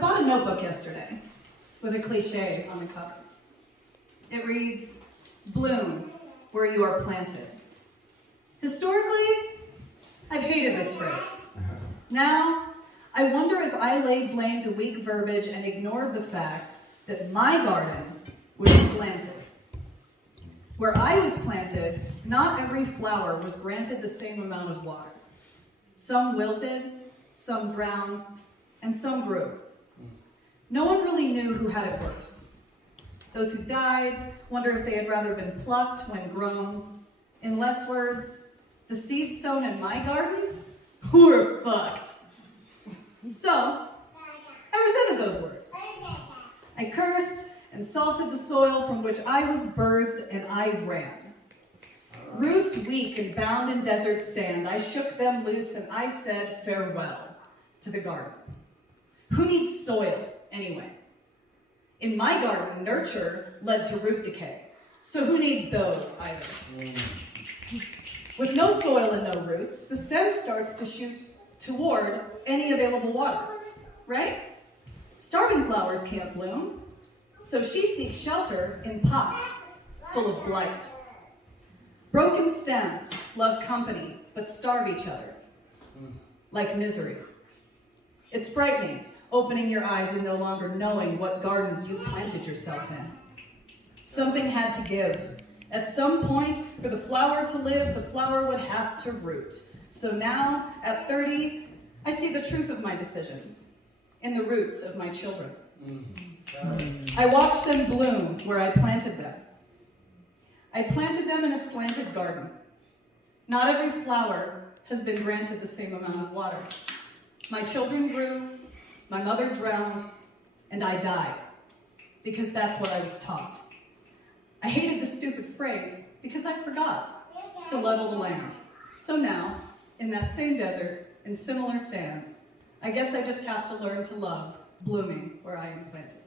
bought a notebook yesterday with a cliche on the cover. It reads, "Bloom where you are planted." Historically, I've hated this phrase. Now, I wonder if I laid blame to weak verbiage and ignored the fact that my garden was slanted. Where I was planted, not every flower was granted the same amount of water. Some wilted, some drowned, and some grew. No one really knew who had it worse. Those who died wonder if they had rather been plucked when grown. In less words, the seeds sown in my garden were fucked. So, I resented those words. I cursed and salted the soil from which I was birthed, and I ran. Roots weak and bound in desert sand, I shook them loose and I said farewell to the garden. Who needs soil, anyway? In my garden, nurture led to root decay. So who needs those either? With no soil and no roots, the stem starts to shoot toward any available water, right? Starving flowers can't bloom, so she seeks shelter in pots full of blight. Broken stems love company, but starve each other, like misery. It's frightening, opening your eyes and no longer knowing what gardens you planted yourself in. Something had to give. At some point, for the flower to live, the flower would have to root. So now, at 30, I see the truth of my decisions in the roots of my children. I watched them bloom where I planted them. I planted them in a slanted garden. Not every flower has been granted the same amount of water. My children grew, my mother drowned, and I died, because that's what I was taught. I hated the stupid phrase because I forgot to level the land. So now, in that same desert, in similar sand, I guess I just have to learn to love blooming where I am planted.